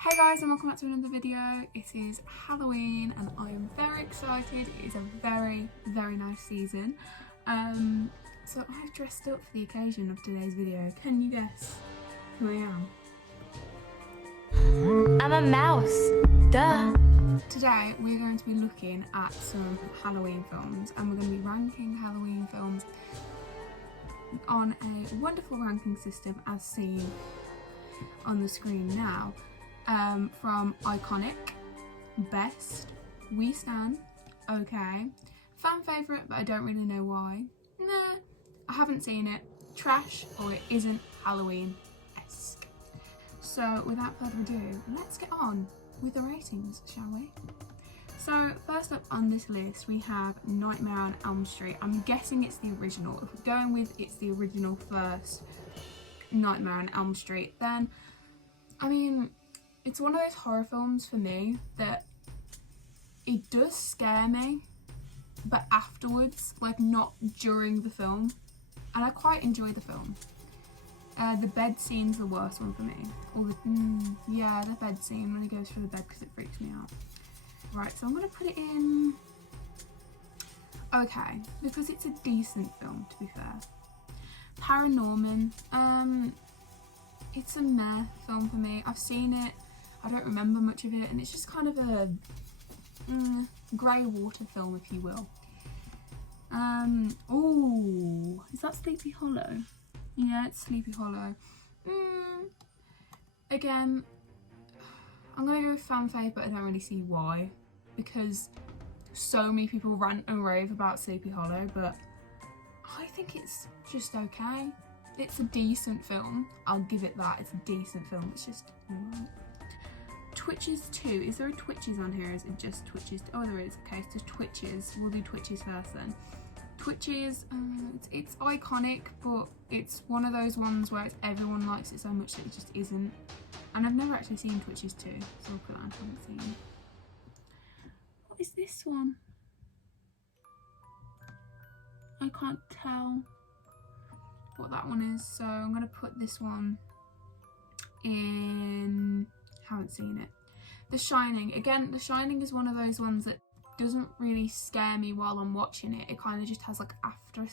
Hey guys, and welcome back to another video. It is Halloween and I'm very excited. It is a very nice season. So I've dressed up for the occasion of today's video. Can you guess who I am? I'm a mouse. Duh. Today we're going to be looking at some Halloween films and we're going to be ranking Halloween films on a wonderful ranking system as seen on the screen now. From iconic, best, we stan, okay, fan favourite but I don't really know why, nah, I haven't seen it, trash, or it isn't Halloween-esque. So without further ado, let's get on with the ratings, shall we? So first up on this list we have Nightmare on Elm Street. I'm guessing it's the original. If we're going with it's the original first Nightmare on Elm Street, then I mean, it's one of those horror films for me that it does scare me, but afterwards, like not during the film, and I quite enjoy the film. The bed scene's the worst one for me. Or the bed scene when he goes through the bed because it freaks me out. Right, so I'm gonna put it in, okay, because it's a decent film to be fair. Paranorman, it's a meh film for me. I've seen it, I don't remember much of it, and it's just kind of a grey water film, if you will. Oh, is that Sleepy Hollow? Yeah, it's Sleepy Hollow. Again, I'm gonna go with fan fave, but I don't really see why, because so many people rant and rave about Sleepy Hollow, but I think it's just okay. It's a decent film. I'll give it that. It's a decent film. It's just alright. Twitches 2. Is there a Twitches on here? Or is it just Twitches? Oh, there is. Okay, so Twitches. We'll do Twitches first then. Twitches, it's iconic, but it's one of those ones where everyone likes it so much that it just isn't. And I've never actually seen Twitches 2, so I'll put that I haven't seen. What is this one? I can't tell what that one is, so I'm gonna put this one in, haven't seen it. The Shining, again, The Shining is one of those ones that doesn't really scare me while I'm watching it. It kind of just has like after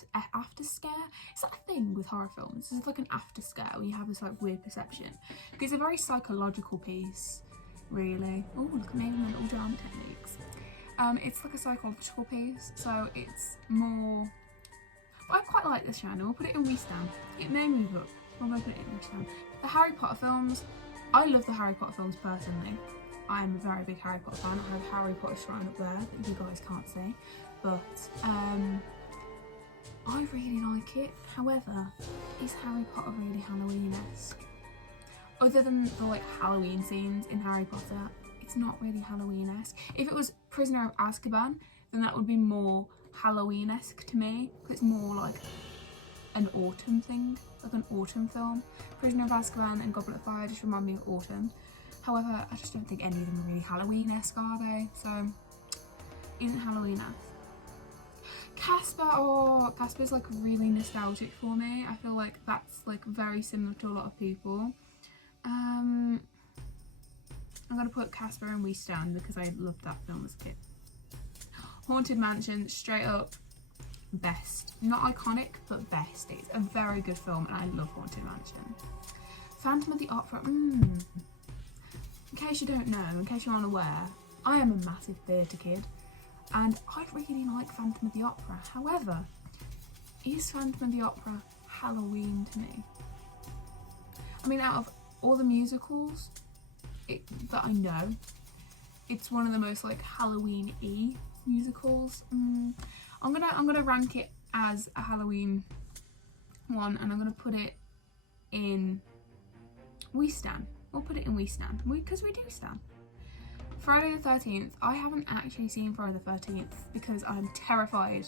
scare. Is that a thing with horror films? Is it like an after scare where you have this like weird perception? Because it's a very psychological piece, really. Oh, look at me with my little drama techniques. It's like a psychological piece, so it's more. I quite like this channel. We'll put it in We Stan. It may move up. I'm going to put it in We Stan. The Harry Potter films. I love the Harry Potter films personally. I'm a very big Harry Potter fan. I have Harry Potter Shrine up there that you guys can't see. But I really like it. However, is Harry Potter really Halloween-esque? Other than the like Halloween scenes in Harry Potter, it's not really Halloween-esque. If it was Prisoner of Azkaban, then that would be more Halloween-esque to me, because it's more like an autumn thing, like an autumn film. Prisoner of Azkaban and Goblet of Fire just remind me of autumn. However, I just don't think any of them are really Halloween-esque, are they? So, isn't Halloween-esque. Casper, oh, Casper's like really nostalgic for me. I feel like that's like very similar to a lot of people. I'm gonna put Casper and We Stan because I loved that film as a kid. Haunted Mansion, straight up best. Not iconic, but best. It's a very good film and I love Haunted Mansion. Phantom of the Opera, in case you don't know, in case you're unaware, I am a massive theatre kid and I really like Phantom of the Opera. However, is Phantom of the Opera Halloween to me? I mean, out of all the musicals that I know, it's one of the most like Halloween-y musicals. I'm gonna rank it as a Halloween one, and I'm gonna put it in We Stan. We'll put it in We Stan because we do stan. Friday the 13th. I haven't actually seen Friday the 13th because I'm terrified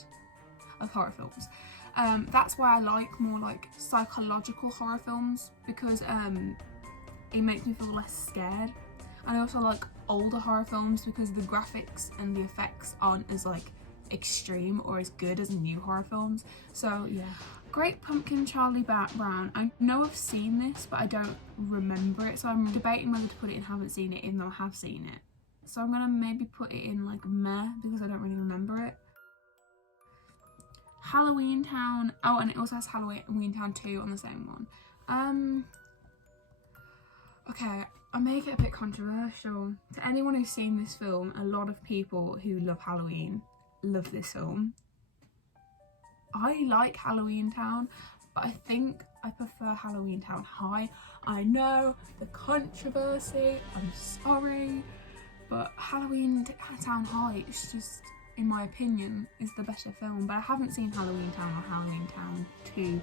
of horror films. That's why I like more like psychological horror films, because it makes me feel less scared. And I also like older horror films because the graphics and the effects aren't as like extreme or as good as new horror films. So yeah, Great Pumpkin, Charlie Brown. I know I've seen this, but I don't remember it, so I'm debating whether to put it in haven't seen it, even though I have seen it. So I'm gonna maybe put it in like meh, because I don't really remember it. Halloween Town. Oh, and it also has Halloween Town 2 on the same one. Okay, I make it a bit controversial. To anyone who's seen this film, a lot of people who love Halloween love this film. I like Halloween Town, but I think I prefer Halloween Town High. I know, the controversy, I'm sorry, but Halloween Town High is just, in my opinion, is the better film. But I haven't seen Halloween Town or Halloween Town 2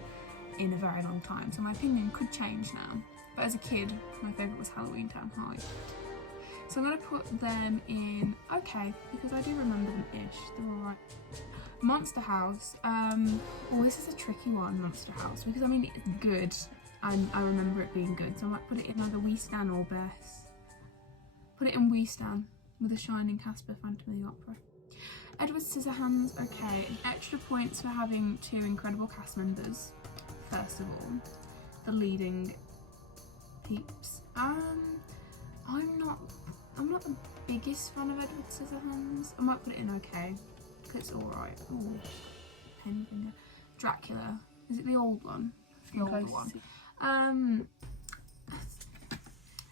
in a very long time, so my opinion could change now. But as a kid, my favourite was Halloween Town High. So I'm going to put them in okay, because I do remember them-ish. They're alright. Monster House. Oh, this is a tricky one, Monster House, because I mean, it's good, and I remember it being good, so I might put it in either We Stan or Bess. Put it in We Stan, with a shining Casper, Phantom of the Opera. Edward Scissorhands, okay. Extra points for having 2 incredible cast members, first of all. The leading peeps. I'm not the biggest fan of Edward Scissorhands. I might put it in okay. It's alright. Ooh, pen finger. Dracula. Is it the old one? The older one.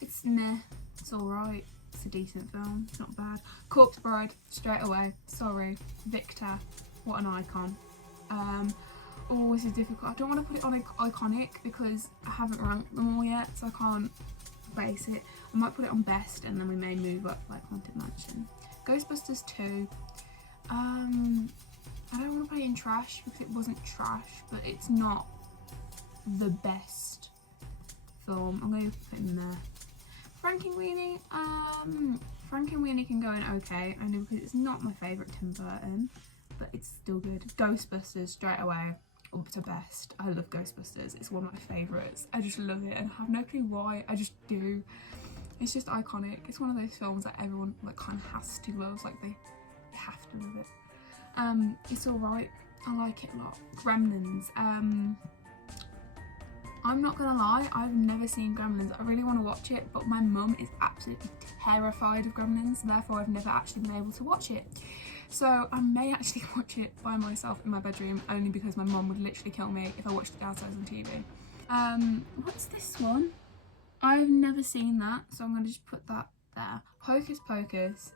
It's meh. It's alright. It's a decent film. It's not bad. Corpse Bride, straight away. Sorry. Victor. What an icon. Oh, this is difficult. I don't want to put it on iconic because I haven't ranked them all yet, so I can't base it. I might put it on best, and then we may move up like Haunted Mansion. Ghostbusters 2. I don't want to put it in trash because it wasn't trash, but it's not the best film. I'm going to put it in there. Frankenweenie. Frankenweenie can go in okay. I know because it's not my favourite Tim Burton, but it's still good. Ghostbusters straight away up to best. I love Ghostbusters. It's one of my favourites. I just love it, and I have no clue why. I just do. It's just iconic. It's one of those films that everyone like kind of has to love. Like they have to love it. It's alright. I like it a lot. Gremlins. I'm not gonna lie, I've never seen Gremlins. I really want to watch it, but my mum is absolutely terrified of Gremlins, therefore I've never actually been able to watch it. So I may actually watch it by myself in my bedroom, only because my mum would literally kill me if I watched it downstairs on TV. What's this one? I've never seen that, so I'm gonna just put that there. Hocus Pocus.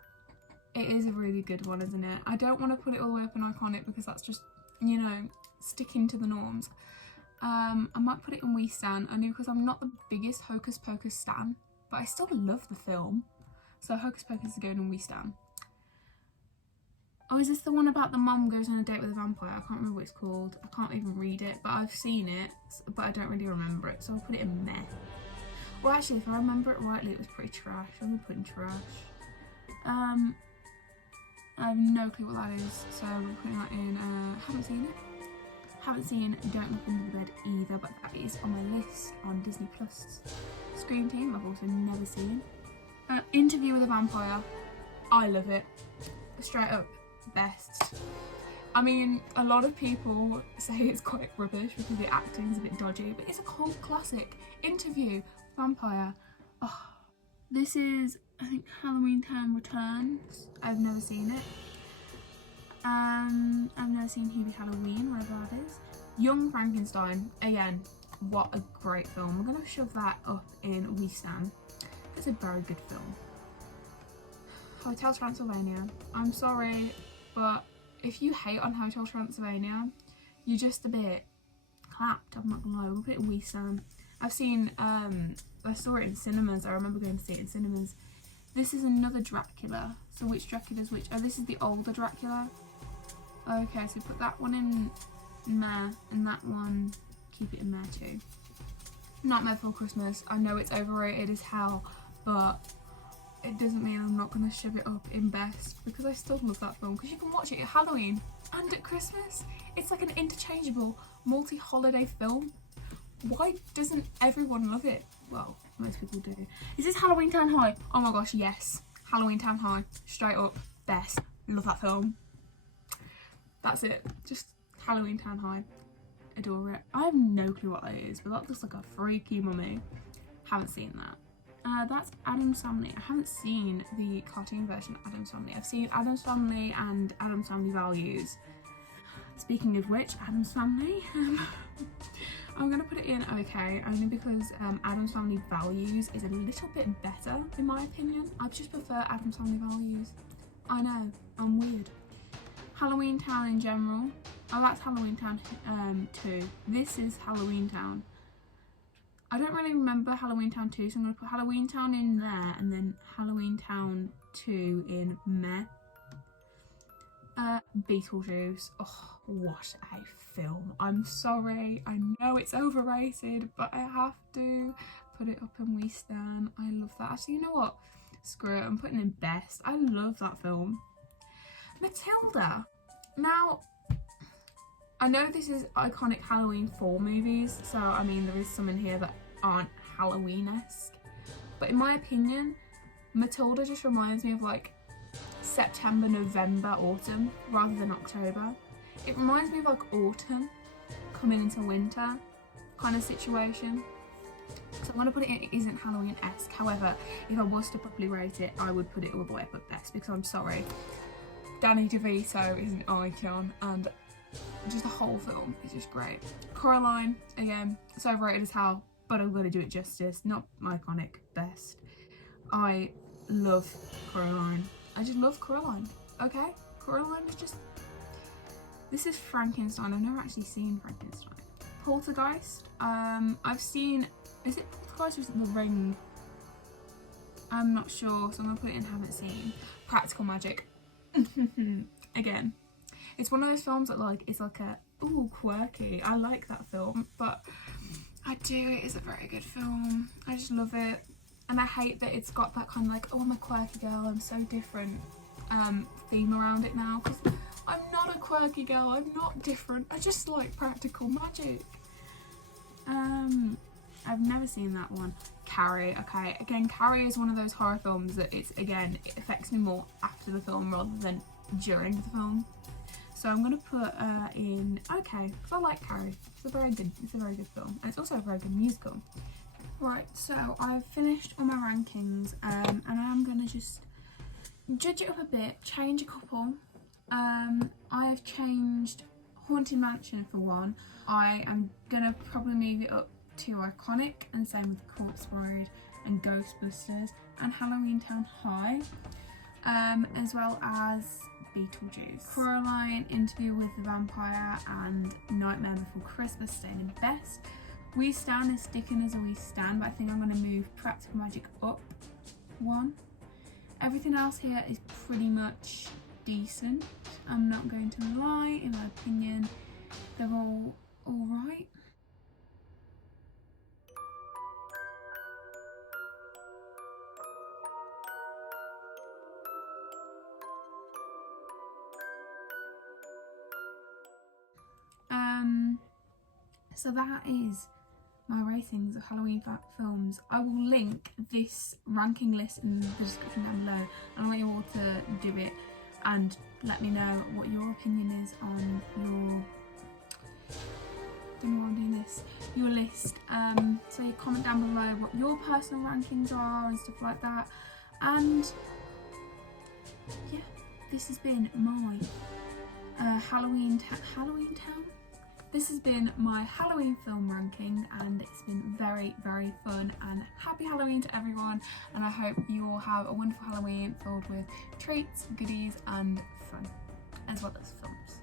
It is a really good one, isn't it? I don't want to put it all the way up in iconic because that's just, you know, sticking to the norms. I might put it in We Stan, only because I'm not the biggest Hocus Pocus stan, but I still love the film. So Hocus Pocus is going in We Stan. Oh, is this the one about the mum goes on a date with a vampire? I can't remember what it's called. I can't even read it, but I've seen it, but I don't really remember it, so I'll put it in meh. Well, actually, if I remember it rightly, it was pretty trash. I'm gonna put in trash. I have no clue what that is, so I'm putting that in. Haven't seen it. Haven't seen Don't Look Under the Bed either, but that is on my list on Disney Plus. Scream Team, I've also never seen. Interview with a Vampire, I love it. Straight up, best. I mean, a lot of people say it's quite rubbish because the acting's a bit dodgy, but it's a cult classic. Interview, Vampire. Oh, this is, I think, Halloween Town Returns. I've never seen it. I've never seen Hubie Halloween, whatever that is. Young Frankenstein, again, what a great film. We're going to shove that up in We Stan. It's a very good film. Hotel Transylvania. I'm sorry, but if you hate on Hotel Transylvania, you're just a bit clapped, I'm not gonna lie. We'll put it in We Stan. I've seen, I saw it in cinemas. I remember going to see it in cinemas. This is another Dracula. So which Dracula's which? Oh, this is the older Dracula. Okay, so put that one in meh, and that one, keep it in meh too. Nightmare Before Christmas. I know it's overrated as hell, but it doesn't mean I'm not going to shove it up in best, because I still love that film, because you can watch it at Halloween and at Christmas. It's like an interchangeable multi-holiday film. Why doesn't everyone love it? Well, most people do. Is this Halloween Town High? Oh my gosh, yes. Halloween Town High. Straight up, best. Love that film. That's it. Just Halloween Town High. adore it. I have no clue what that is, but that looks like a freaky mummy. Haven't seen that. That's Addams Family. I haven't seen the cartoon version of Addams Family. I've seen Addams Family and Addams Family Values. Speaking of which, Addams Family, I'm going to put it in okay, only because Addams Family Values is a little bit better in my opinion. I just prefer Addams Family Values. I know, I'm weird. Halloween Town in general. Oh, that's Halloween Town 2. This is Halloween Town. I don't really remember Halloween Town 2, so I'm going to put Halloween Town in there and then Halloween Town 2 in meh. Beetlejuice. Oh, what a film. I'm sorry, I know it's overrated, but I have to put it up and we stand. I love that. Actually, you know what? Screw it, I'm putting in best. I love that film. Matilda. Now, I know this is iconic Halloween 4 movies, so I mean there is some in here that aren't Halloween-esque, but in my opinion, Matilda just reminds me of like September, November, autumn rather than October. It reminds me of like autumn coming into winter kind of situation. So I'm going to put it in, it isn't Halloween-esque. However, if I was to properly rate it, I would put it all the way up at best, because I'm sorry, Danny DeVito is an icon and just the whole film is just great. Coraline, again, it's overrated as hell, but I'm going to do it justice. Not my iconic best. I love Coraline. I just love Coraline, okay? Coraline is just... This is Frankenstein. I've never actually seen Frankenstein. Poltergeist. I've seen... Is it Poltergeist or is it The Ring? I'm not sure, so I'm going to put it in haven't seen. Practical Magic. Again. It's one of those films that like, it's like a, ooh, quirky. I like that film, but it is a very good film. I just love it. And I hate that it's got that kind of like, oh, I'm a quirky girl, I'm so different theme around it now. Because I'm not a quirky girl, I'm not different. I just like practical magic. I've never seen that one. Carrie, okay. Again, Carrie is one of those horror films that it affects me more after the film rather than during the film. So I'm gonna put in okay, because I like Carrie. It's a very good film, and it's also a very good musical. Right, so I've finished all my rankings, and I'm gonna just judge it up a bit, change a couple. I have changed Haunted Mansion for one. I am gonna probably move it up to iconic, and same with Corpse Bride and Ghostbusters and Halloween Town High, as well as Beetlejuice. Coraline, Interview with the Vampire and Nightmare Before Christmas staying in best. We Stand is sticking as a We Stand, but I think I'm going to move Practical Magic up one. Everything else here is pretty much decent. I'm not going to lie, in my opinion, they're all alright. So that is my ratings of Halloween films. I will link this ranking list in the description down below, and I want you all to do it and let me know what your opinion is on your, don't know why I'm doing this, your list. So you comment down below what your personal rankings are and stuff like that. And yeah, this has been my Halloween Town. This has been my Halloween film ranking, and it's been very, very fun, and happy Halloween to everyone, and I hope you all have a wonderful Halloween filled with treats, goodies and fun, as well as films.